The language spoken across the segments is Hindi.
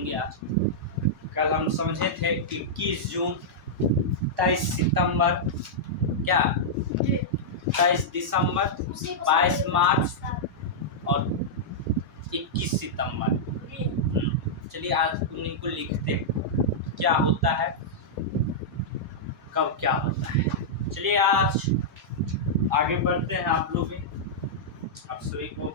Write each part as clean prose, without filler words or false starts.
समझेंगे आज। कल हम समझे थे 21 जून, 23 सितंबर, क्या 23 दिसंबर, 22 मार्च और 21 सितंबर। चलिए आज उन्हीं को लिखते क्या होता है, कब क्या होता है। चलिए आज आगे बढ़ते हैं। आप लोग भी, आप सभी को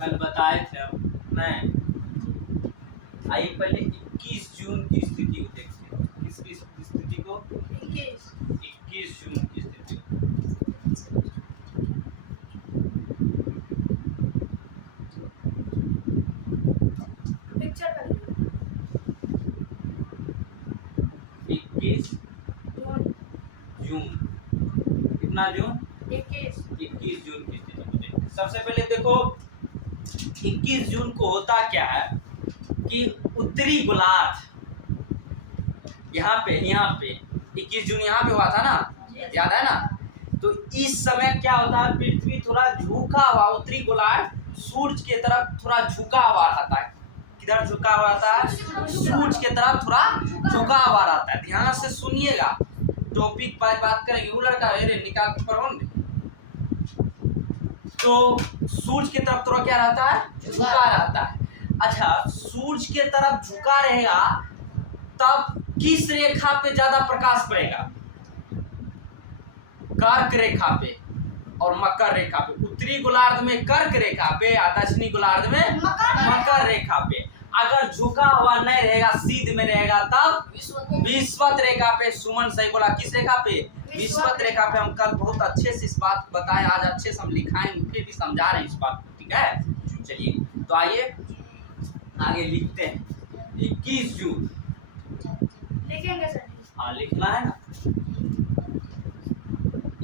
कल बताए थे हम। मैं आइए पहले 21 जून की स्थिति को देखते हैं। किसकी स्थिति को? 21 जून की स्थिति को। 21 जून, कितना जून? 21 जून की स्थिति को देखते हैं। सबसे पहले देखो 21 जून को होता क्या है कि उत्तरी गोलार्ध, यहाँ पे 21 जून यहाँ पे हुआ था ना, याद है ना? तो इस समय क्या होता है, पृथ्वी थोड़ा झुका हुआ, उत्तरी गोलार्ध सूरज के तरफ थोड़ा झुका हुआ रहता है। किधर झुका हुआ रहता है? सूरज के तरफ थोड़ा झुका हुआ रहता है। ध्यान से सुनिएगा, टॉपिक पर बात करेंगे। वो लड़का निकाल के पढ़ो। तो सूरज की तरफ थोड़ा क्या रहता है? झुका रहता है। अच्छा, सूरज के तरफ झुका रहेगा तब किस रेखा पे ज्यादा प्रकाश पड़ेगा? कर्क रेखा पे और मकर रेखा पे। उत्तरी गोलार्ध में कर्क रेखा पे, दक्षिणी गोलार्ध में मकर रेखा पे। अगर झुका हुआ नहीं रहेगा, सीध में रहेगा, तब विषुवत रेखा पे। सुमन सही बोला। किस रेखा पे? विषुवत रेखा पे। हम कल बहुत अच्छे से इस बात को बताएं, आज अच्छे से हम लिखाएंगे, फिर भी समझा रहे हैं इस बात को, ठीक है? चलिए तो आइए आगे लिखते हैं। 21 जून लिखेंगे सर? हाँ, लिखना है ना।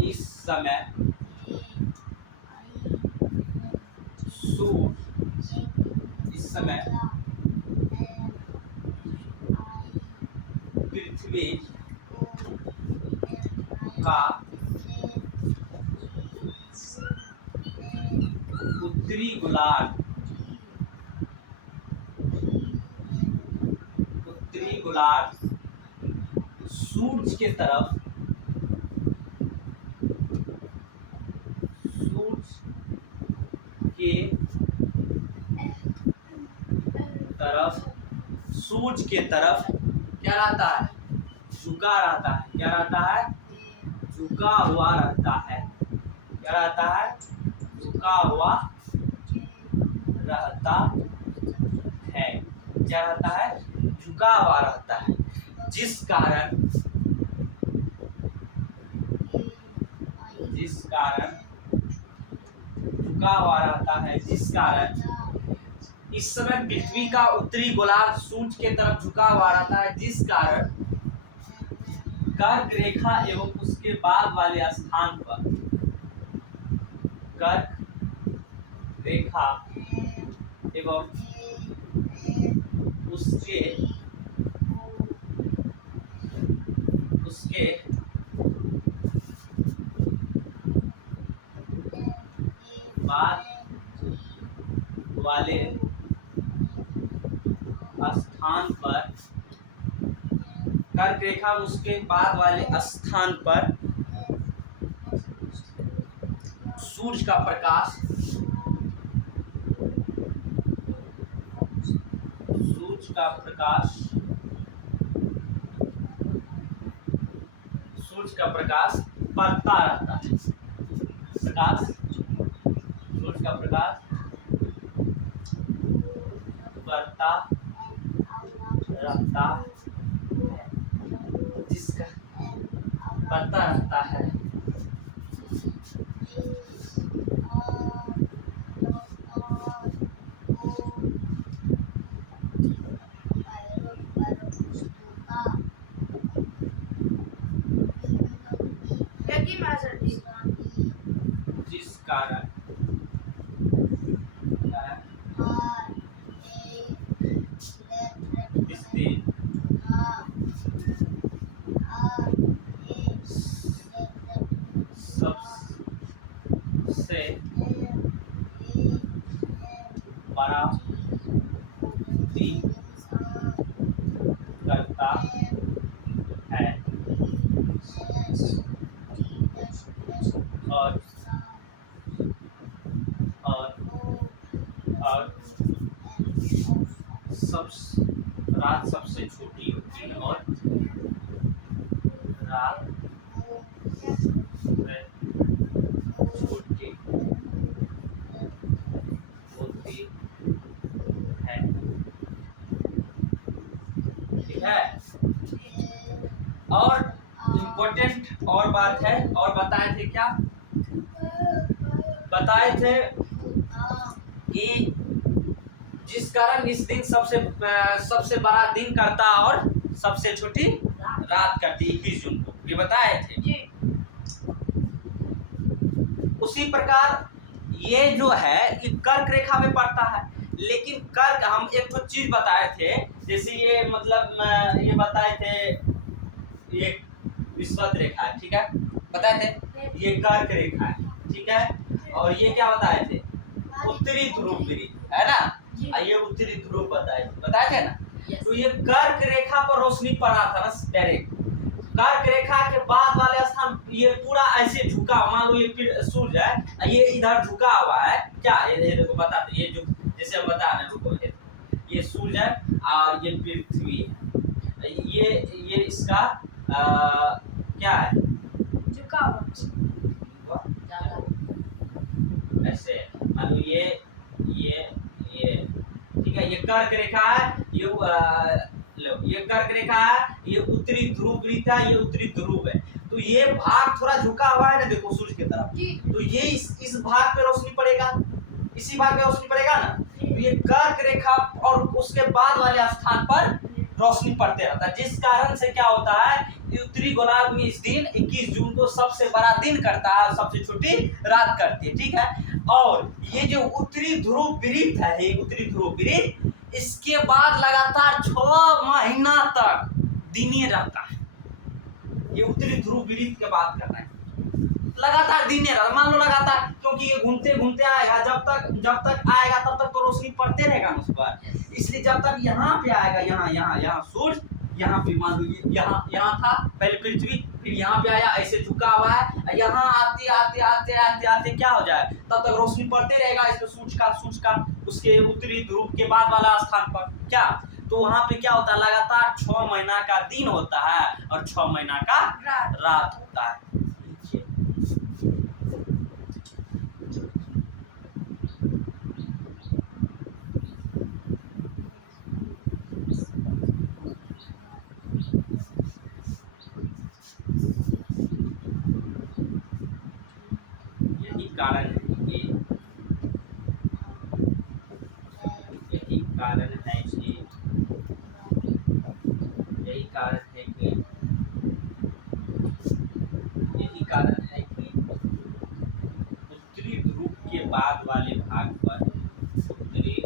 इस समय इस समय पृथ्वी का उत्तरी गोलार्ध सूरज के तरफ सूरज के तरफ क्या रहता है? झुका रहता है। क्या रहता है? झुका हुआ रहता है। क्या रहता है? झुका हुआ रहता है। क्या रहता है? झुका हुआ रहता है। जिस कारण झुका हुआ रहता है, जिस कारण इस समय पृथ्वी का उत्तरी गोलार्ध सूरज के तरफ झुका हुआ रहता है, जिस कारण कर्क रेखा एवं उसके बाद वाले स्थान पर कर्क रेखा एवं उसके बाद वाले स्थान पर कर्क रेखा, उसके बाद वाले स्थान पर सूरज का प्रकाश बढ़ता रहता है। सूरज का प्रकाश बढ़ता रहता है, जिसका बढ़ता रहता है। जिस कारण बड़ा दिन करता है और और और सब रात सबसे छोटी होती है और रात से छोटी होती है। ठीक है। और इम्पोर्टेंट और बात है, और बताए थे क्या, बताए थे कि जिस कारण इस दिन सबसे बड़ा दिन करता और सबसे छोटी रात करती 21 जून को, ये बताए थे। जी। उसी प्रकार ये जो है ये कर्क रेखा में पड़ता है, लेकिन कर्क हम एक तो चीज बताए थे, जैसे ये मतलब ये बताए थे ये विषुवत रेखा है, ठीक है, बताए थे ये कर्क रेखा है, ठीक है, और ये क्या बताए थे, उत्तरी ध्रुव वृत्त है ना, ये उत्तरी ध्रुव बताए थे ना। तो ये कर्क रेखा पर रोशनी पड़ा था ना डायरेक्ट, कर्क रेखा के बाद वाले स्थान ये पूरा ऐसे झुका, मान लो ये सूर्य है, ये इधर झुका हुआ है क्या, ये देखो बताते, ये जो जैसे हम बता रहे रुको, ये सूर्य है और ये पृथ्वी है, ये इसका क्या है, झुका हुआ ऐसे, मान लो ये ठीक है, ये कर्क रेखा है, ये कर्क रेखा है, ये उत्तरी ध्रुव वृत्त है, ये उत्तरी ध्रुव है, तो ये भाग थोड़ा झुका हुआ है ना, देखो सूर्य की तरफ, तो ये इस भाग पे रोशनी पड़ेगा, इसी भाग पे रोशनी पड़ेगा ना, तो ये कर्क रेखा और उसके बाद वाले स्थान पर रोशनी पड़ते रहता है, जिस कारण से क्या होता है, उत्तरी गोलार्ध में इस दिन 21 जून को सबसे बड़ा दिन करता है, सबसे छोटी रात करती है, ठीक है। और ये जो उत्तरी ध्रुव वृत्त है, ये उत्तरी ध्रुव वृत्त, इसके बाद लगातार 6 महीना तक दिने रहता है, ये उत्तरी ध्रुव वृत्त के बात कर रहे हैं, लगातार दिने रहता, मान लो लगातार, क्योंकि ये घूमते घूमते आएगा, जब तक आएगा तब तक तो रोशनी पड़ते रहेगा ना उस पर, इसलिए जब तक यहाँ पे आएगा, यहाँ सूर्य, यहाँ पे मान लो यहाँ था पहले पृथ्वी, फिर यहाँ पे आया, ऐसे झुका हुआ है, यहाँ आते क्या हो जाए, तब तक रोशनी पड़ते रहेगा इस पे सूर्य का उसके उत्तरी ध्रुव के बाद वाला स्थान पर क्या, तो वहाँ पे क्या होता है, लगातार 6 महीना का दिन होता है और 6 महीना का रात होता है। यही कारण है कि यही कारण है कि उत्तरी ध्रुव के बाद वाले भाग पर, उत्तरी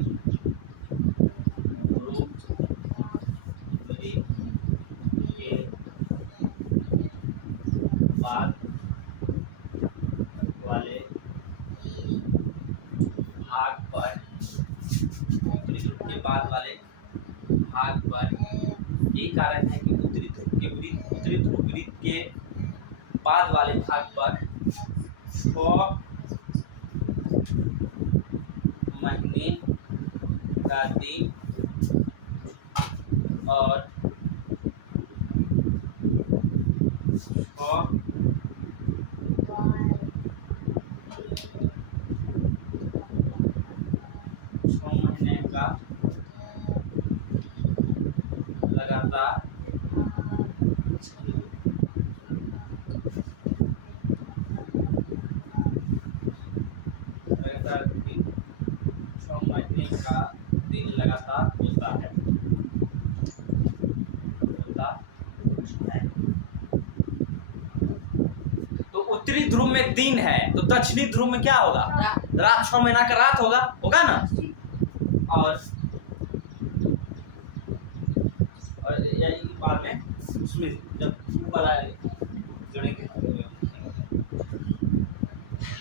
ध्रुव के बाद वाले भाग पर, उत्तरी ध्रुव के बाद वाले भाग पर, यही कारण है कि उत्तरी ध्रुव वृत्त के बाद वाले भाग पर 6 महीने का दिन और 6 महीने का लगातार दिन, 6 महीने का दिन लगातार होता है। तो उत्तरी ध्रुव में दिन है, तो दक्षिणी ध्रुव में क्या होगा, रात, 6 महीना का रात होगा ना। और यही बाद में उसमें जब जुड़ेंगे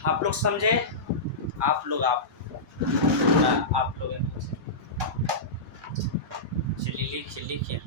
आप लोग समझे, आप ना आप लोग हैं। चलिए लिखिए लिखिए।